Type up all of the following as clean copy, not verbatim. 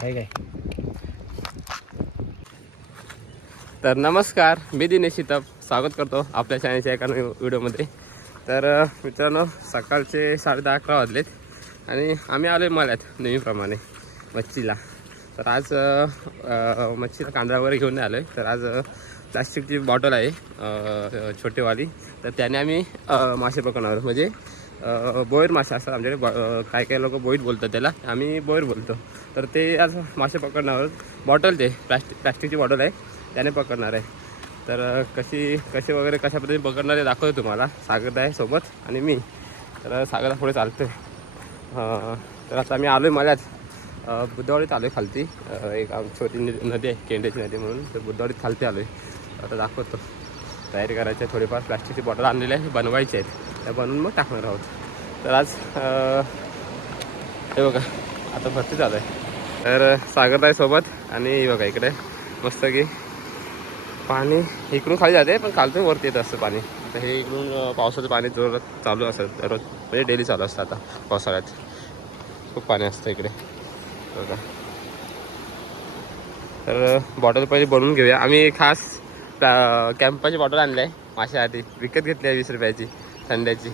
काय तर नमस्कार, मी दिनेश शितप स्वागत करतो आपल्या चॅनलच्या एका व्हिडिओमध्ये. तर मित्रांनो, सकाळचे 10:30-11 वाजलेत आणि आम्ही आलो आहे मळ्यात नेहमीप्रमाणे मच्छीला. तर आज मच्छीला कांदा वगैरे घेऊन आलो आहे. तर आज प्लास्टिकची बॉटल आहे छोटीवाली, तर त्याने आम्ही मासे पकडणार आहोत. म्हणजे बोईर मासे असतात आमच्याकडे, काय काय लोक बोईट बोलतात त्याला, आम्ही बोईर बोलतो. तर ते आज मासे पकडणार आहोत. बॉटल ते प्लास्टिकची बॉटल आहे, त्याने पकडणार आहे. तर कसे वगैरे कशा पद्धतीने पकडणार आहे दाखवतो तुम्हाला. सागर आहे सोबत आणि मी. तर सागरला पुढे चालतो आहे. तर आता आम्ही आलो आहे मळ्यात. बुद्धवाडीत आलो आहे खालती. एक छोटी नदी आहे, केंद्राची नदी म्हणून. तर बुद्धवाडीत खालती आलो आहे. आता दाखवतो. तयारी करायची आहे, थोडीफार प्लास्टिकची बॉटल आणलेली आहे, बनवायची आहेत. त्या बनवून मग टाकणार आहोत. तर आज हे बघा, आता भरती चालू आहे. तर सागर आहे सोबत आणि बघा इकडे मस्त की पाणी इकडून खाली जाते, पण खालतून वरती येत असतं पाणी. आता हे इकडून पावसाचं पाणी जोरात चालू असतं दररोज, म्हणजे डेली चालू असतं. आता पावसाळ्यात खूप पाणी असतं इकडे बघा. तर बॉटल पहिले बनवून घेऊया. आम्ही खास कॅम्पाची बॉटल आणली आहे माशासाठी, विकत घेतली आहे 20 रुपयाची थंड्याची.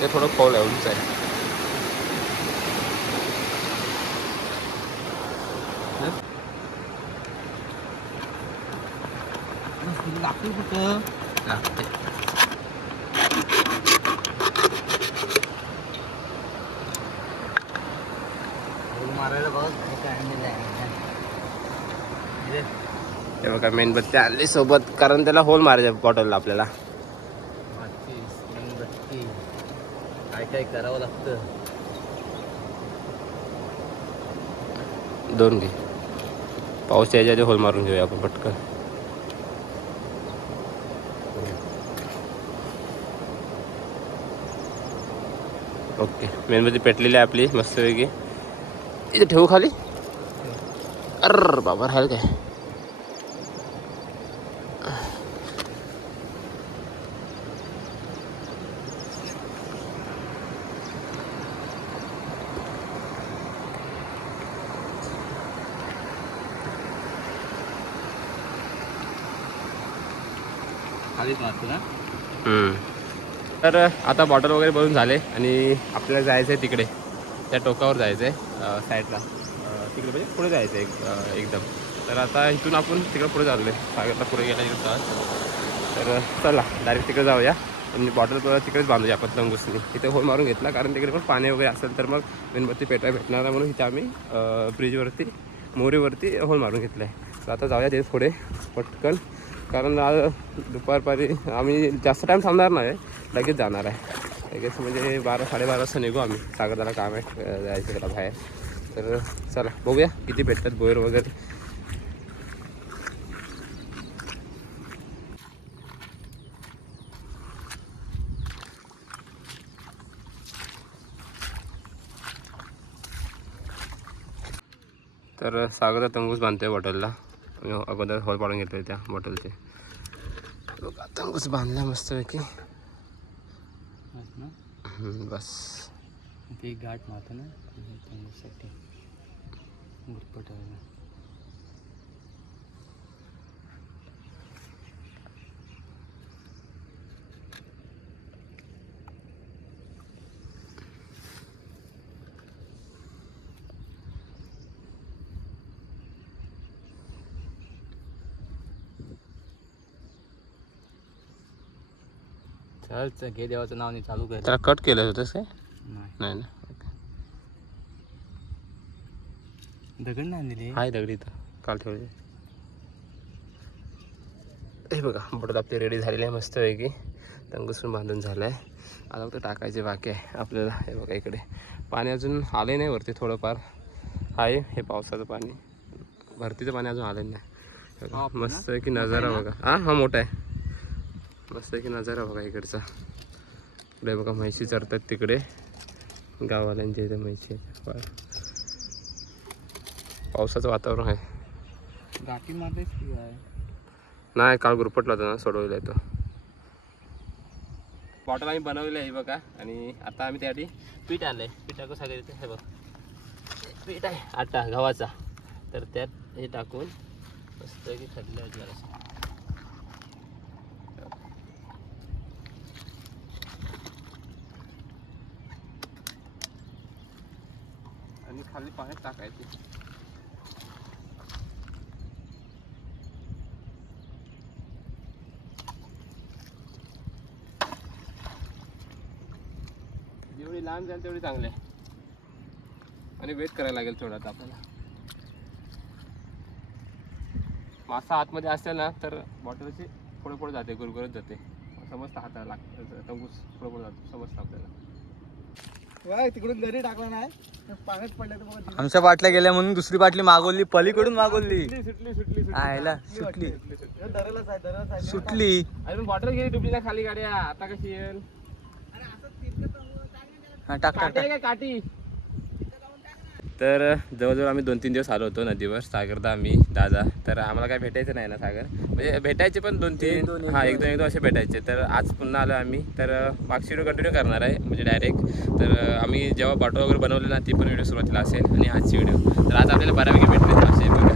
ते थोडं खोल आहे, उंच आहे. लागते कुठं लागते. मारायला बघ काय आणलेलं आहे. हे बघा मेणबत्ती आणली सोबत, कारण त्याला होल मारायचं बॉटलला आपल्याला. मेणबत्ती काय काय करावं लागतं. 2 घे. पाऊस यायच्या आधी होल मारून घेऊया आपण पटकन. ओके, मेणबत्ती पेटलेली आहे आपली मस्तपैकी. इथे ठेवू खाली. अर बाबा राहील काय. खालीच मारतो ना. तर आता बॉटल वगैरे बनवून झाले आणि आपल्याला जायचं आहे तिकडे, त्या टोकावर जायचं आहे साईडला. तिकडे म्हणजे पुढे जायचं आहे एकदम. तर आता इथून आपण तिकडे पुढे चाललो आहे, सागरला पुढे गेला इकडं. तर चला डायरेक्ट तिकडे जाऊया आणि बॉटल तिकडेच बांधूया आपण तंगूसनी. तिथे होल मारून घेतला, कारण तिकडे पण पाणी वगैरे असेल तर मग मेणबत्ती पेटवायला भेटणार नाही, म्हणून इथे आम्ही ब्रिजवरती मोरीवरती होल मारून घेतलं आहे. तर आता जाऊया ते पुढे पटकन, कारण आज दुपारपारी आम्ही जास्त टाईम थांबणार नाही, लगेच जाणार आहे. लगेच म्हणजे 12-12:30 वाजता निघू आम्ही. सागरला काम आहे जायचं त्याला बाहेर. तर चला बघूया किती भेटतात बोयर वगैरे. तर सागरचा तंगूस बांधतोय बॉटलला. अगोदर होल पाडून घेतले त्या बॉटलचे. तंगूस बांधला मस्तपैकी. बस ते गाठ मारतो ना तंगूसाठी गुरपटायला. चल घे, देवाचं नाव नाही चालू कर. त्याला कट केलं होतंस काय? नाही ना. दगड नाही आणलेली हाय दगडी इथं काल ठेवले. हे बघा बॉटल आपली रेडी झालेली आहे मस्तपैकी. तंगूसून बांधून झालं आहे. आता फक्त टाकायचे बाकी आहे आपल्याला. हे बघा इकडे पाणी अजून आले नाही वरती, थोडंफार आहे. हे पावसाचं पाणी, भरतीचं पाणी अजून आलं नाही. मस्त की नजारा बघा. हा मोठा आहे. मस्त की नजारा बघा इकडचा. इकडे बघा म्हैशी चरतात तिकडे, गाववाल्यांच्या इथे म्हैशी आहेत. पावसाचं वातावरण आहे. गाठी मारतेस की काय? नाही, काल गुरपटला होता ना, सोडवला तो. बॉटल आम्ही बनवलेली आहे बघा. आणि आता आम्ही त्यासाठी पीठ आणलं आहे. पीठ टाकून सगळं इथे हे बघ पीठ आहे आटा गव्हाचा. तर त्यात हे टाकून मस्त की थंड जरासं आणि खाली पाण्यात टाकायचे. जेवढी लांब जाईल तेवढी चांगली आहे. आणि वेट करायला लागेल थोडं आता आपल्याला. मासा आतमध्ये असेल ना तर बॉटलची पुढे पुढे जाते, गुरगुरत जाते. समजतं हाताला लागतं, टंगूस पुढे पुढे जातो, समजतं आपल्याला. तिकडून घरी टाकला नाही पाण्यात पडलं तर बघा. आमच्या बाटल्या गेल्या म्हणून दुसरी बाटली मागवली, पलीकडून मागवली. सुटली आयला सुटली धरलाच आहे धरलाच आहे. सुटली. अजून बॉटल गेली डुबलीला खाली गाड्या. आता कशी येईल? हा टाक टाक काठी आहे टाक. का काठी? तर जवळजवळ आम्ही 2-3 दिवस आलो होतो नदीवर. सागरदा आम्ही दादा. तर आम्हाला काय भेटायचं नाही ना सागर, म्हणजे भेटायचे पण 2-3 हां एकदम असे भेटायचे. तर आज पुन्हा आलो आम्ही. तर मागची व्हिडिओ कंटिन्यू करणार आहे म्हणजे डायरेक्ट. तर आम्ही जेव्हा बॉटल वगैरे बनवले ना ती पण व्हिडिओ सुरुवातीला असेल आणि आजची व्हिडिओ. तर आज आपल्याला बऱ्यापैकी भेटले मासे बघा.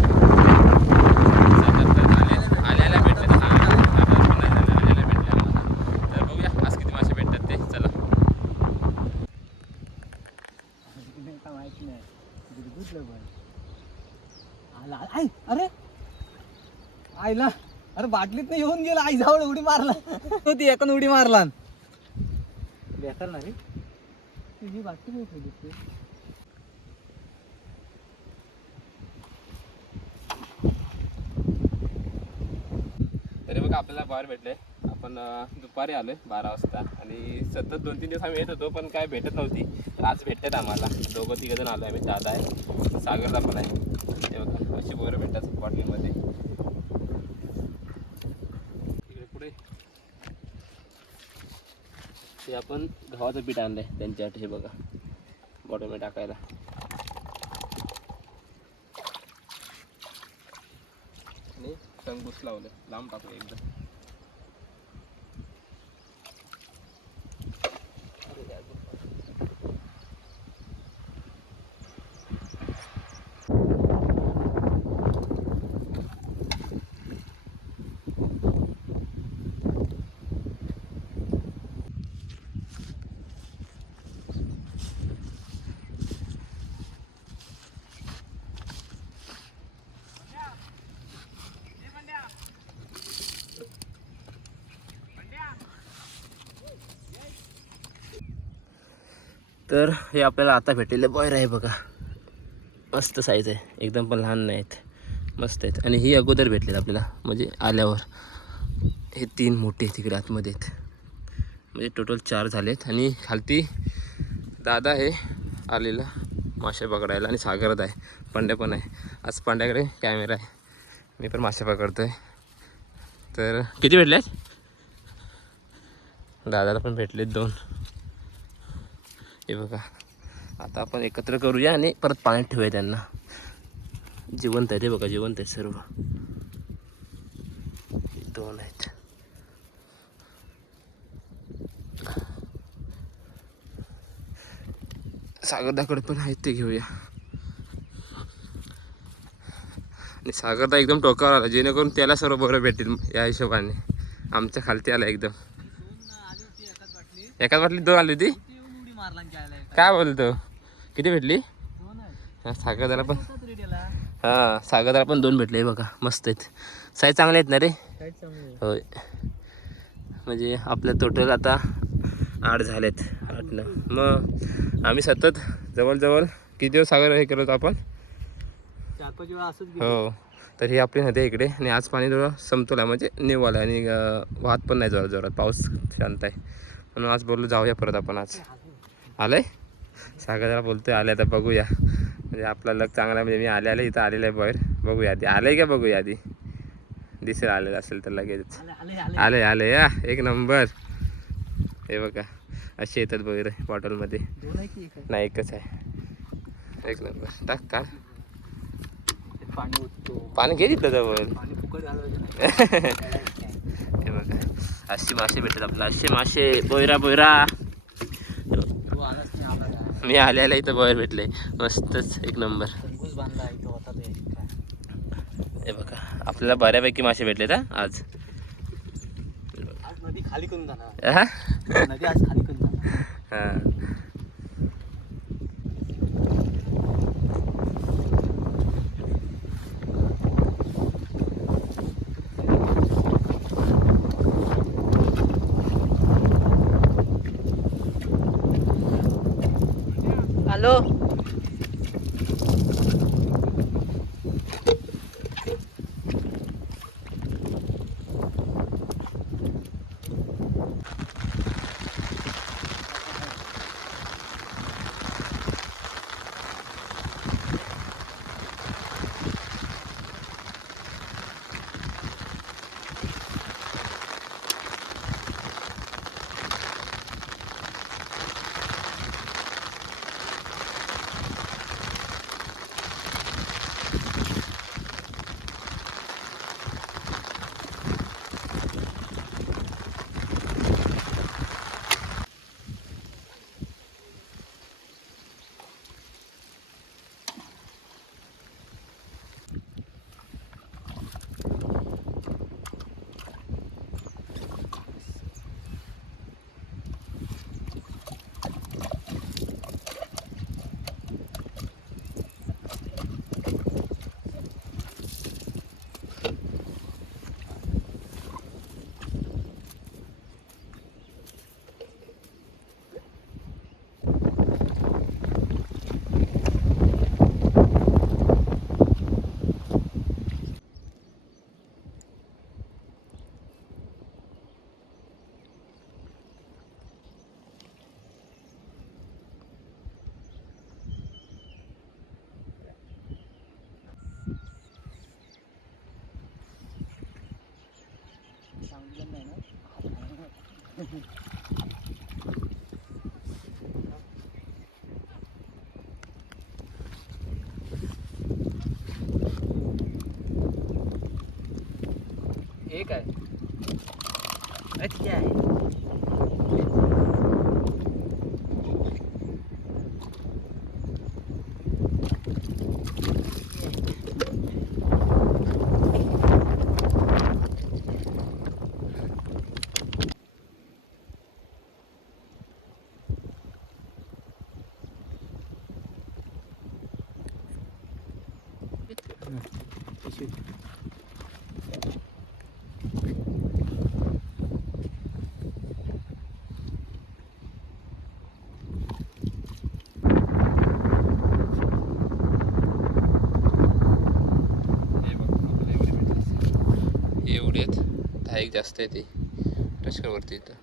आल्याला भेटले तर आल्याला भेटले आम्हाला. तर बघूया आज किती मासे भेटतात ते. चला. माहिती नाही आला आई. अरे आईला अरे बाटलीत नाही येऊन गेला. आई जवळ उडी मारला ती एकान उडी मारला. बेकार ना रे तुझी बाटली नाही दिसते. तरी बघा आपल्याला बाहेर भेटले. आपण दुपारी आलोय 12 वाजता आणि सतत 2-3 दिवस आम्ही येत होतो पण काय भेटत नव्हती. तर आज भेटतात आम्हाला. 2-3 जण आलो आम्ही. दादा आहे, सागरदा पण आहे. हे बघा अशी वगैरे भेटतात बॉटलीमध्ये. इकडे पुढे ते आपण गव्हाचं पीठ आणलं आहे त्यांच्यासाठी. हे बघा बॉटलमध्ये टाकायला. आणि टंगूस लावलं लांब टाकलं एकदम. तर हे आपल्याला आता भेटलेले बॉयर आहे बघा. मस्त साईज आहे एकदम, पण लहान नाहीत, मस्त आहेत. आणि ही अगोदर भेटलेत आपल्याला म्हणजे आल्यावर. हे 3 मोठे तिकडे आतमध्ये आहेत, म्हणजे टोटल 4 झालेत. आणि खालती दादा आहे आलेला मासे पकडायला आणि सागरद आहे, पांड्या पण आहे. आज पांड्याकडे कॅमेरा आहे, मी पण मासे पकडतो आहे. तर किती भेटले आहेत? दादाला पण भेटलेत 2. हे बघा आता आपण एकत्र करूया आणि परत पाण्यात ठेवूया त्यांना. जिवंत आहे ते बघा, जिवंत आहे सर्व. 2 आहेत. सागरदाकडे पण आहेत, ते घेऊया. आणि सागरदा एकदम टोकावर आला जेणेकरून त्याला सर्व बरं भेटेल या हिशोबाने. आमच्या खालती आला एकदम. एकाच बाटलीत 2 आली होती. काय बोलतो? किती भेटली? सागरदाला पण हां सागरदाला पण 2 भेटले बघा, मस्त आहेत. साईज चांगले आहेत ना रे? होय. म्हणजे आपल्या टोटल आता 8 झालेत, 8-9. मग आम्ही सतत जवळजवळ किती दिवस सागर हे करत आपण 4-5 वेळा असंच. हो. तर ही आपली नदी आहे इकडे. आणि आज पाणी थोडं समतोल आहे, म्हणजे निवालं आहे आणि वाहत पण नाही जोरात जोरात. पाऊस शांत आहे म्हणून आज बोललो जाऊया परत आपण. आज आलं आहे सागरला बोलतोय आलं. आता बघूया, म्हणजे आपला लक चांगला आहे. म्हणजे मी आले इथं आलेलं आहे बाहेर. बघूया आधी आलं आहे का, बघूया आधी. दिसेल आलेलं असेल तर लगेच. आलं आलं या एक नंबर. हे बघा असे येतात वगैरे बॉटलमध्ये. नाही एकच आहे, एक नंबर. टाक का पाणी उठतो, पाणी घे तिथलं जवळ. पाणी फुकट घालवायचं. हे बघा असे मासे भेटतात आपल्याला, असे मासे. बोयरा बोयरा तू आलाच नाही, आला काय? मी आल्याला इथं बोयर भेटले, मस्तच एक नंबर. तंबूच बांधला इथं होता ते काय. हे बघा आपल्याला बऱ्यापैकी मासे भेटलेत हा आज. आज नदी खाली करून जाणार. हा? नदी आज खाली करून जाणार. हा. हॅलो. सांगितलं नाही ना. हे काय अच्छा आहे. एवढे आहेत, दहा एक जास्त आहे ते टचकरवरती इथं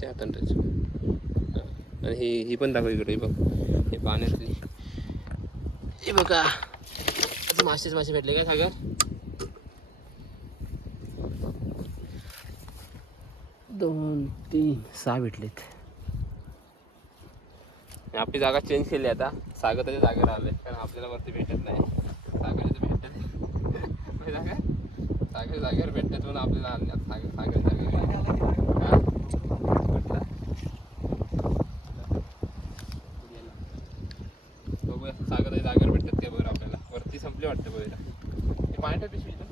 ते हातान टच. आणि ही पण दाखव इकडे, बघ हे पाण्यातली. हे बघा आता मासेच मासे भेटले काय सागर. 2 3 6 भेटलेत. आपली जागा चेंज केली आता, सागर त्याच्या जागेवर आले कारण आपल्याला वरती भेटत नाही. सागरचं भेटत जागा, सागर जागेवर भेटतात म्हणून आपल्याला आणण्यात. सागर बघूया सागर जागेवर भेटतात काय बरं आपल्याला. वरती संपले वाटतं बघायला. हे पाण्याच्या पिशवी इथं.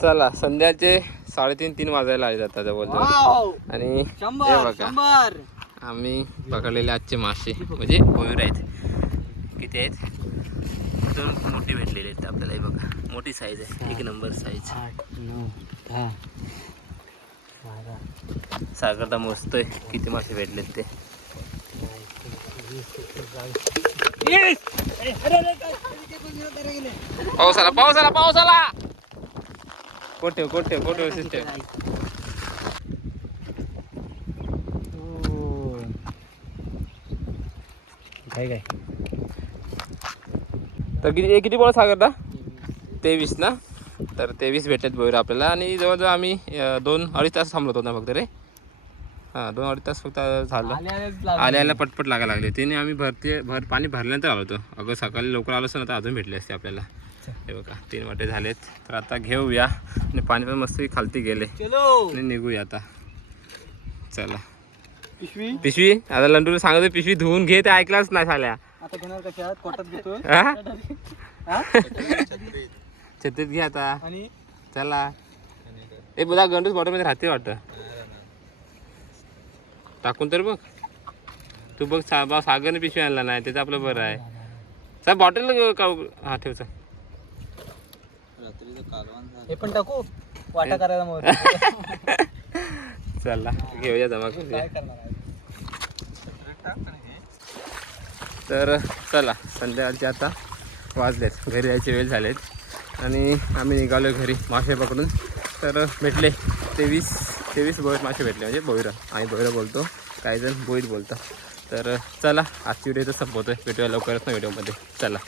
चला संध्याचे 3:30 वाजायला आले जातात जवळजवळ. आणि हे बघा आम्ही पकडलेले आजचे मासे म्हणजे कोयर आहेत. किती आहेत? 2 मोठी भेटलेले आहेत आपल्याला. हे बघा मोठी साईज आहे, एक नंबर साईज. 8 9 10 12 सागरदा मोजतोय किती मासे भेटलेत ते. Yes! पाऊस आला पाऊस आला पाऊस आला. कोठे कोठे कोठे सिस्टम. काय काय तर किती किती बोला सागरदा 23 ना. तर 23 भेटलेत बोईर आपल्याला. आणि जवळजवळ आम्ही 2-2.5 तास थांबलो होतो ना फक्त रे. हां 2-2.5 तास फक्त झालं. आल्याला पटपट लागायला लागली तिने. आम्ही पाणी भरल्यानंतर आलो होतो. अगं सकाळी लवकर आलो असं ना तर अजून भेटले असते आपल्याला. हे बघा 3 वाटे झालेत. तर आता घेऊया. आणि पाणी पण मस्त खालती गेले आणि निघूया आता. चला पिशवी आता लंडूला सांगतो पिशवी धुवून घे. ते ऐकलाच नाही झाल्या. आता घेणार कशा कोटात घेतो छत्तीत घे आता. आणि चला ए बघा गंडूस बॉटलमध्ये राहते वाटतं. टाकून तर बघ तू बघ. सागरने पिशवी आणला नाही त्याचं आपलं बरं आहे. चल बॉटल हा ठेव चल. हे पण टाकू वाटा करायला मग. चला घेऊया जमा करूया. काय करणार आहे तर चला संध्याकाळचे आता वाजलेत. घरी यायचे वेळ झालेत. आणि आम्ही निघालो घरी मासे पकडून. तर भेटले 23 बोईर मासे भेटले. म्हणजे बोईरं आम्ही बोईरं बोलतो काही जण बोईर बोलतो. तर चला आजची व्हिडिओ तर संपवतोय. भेटूया लवकरच ना व्हिडिओमध्ये. चला.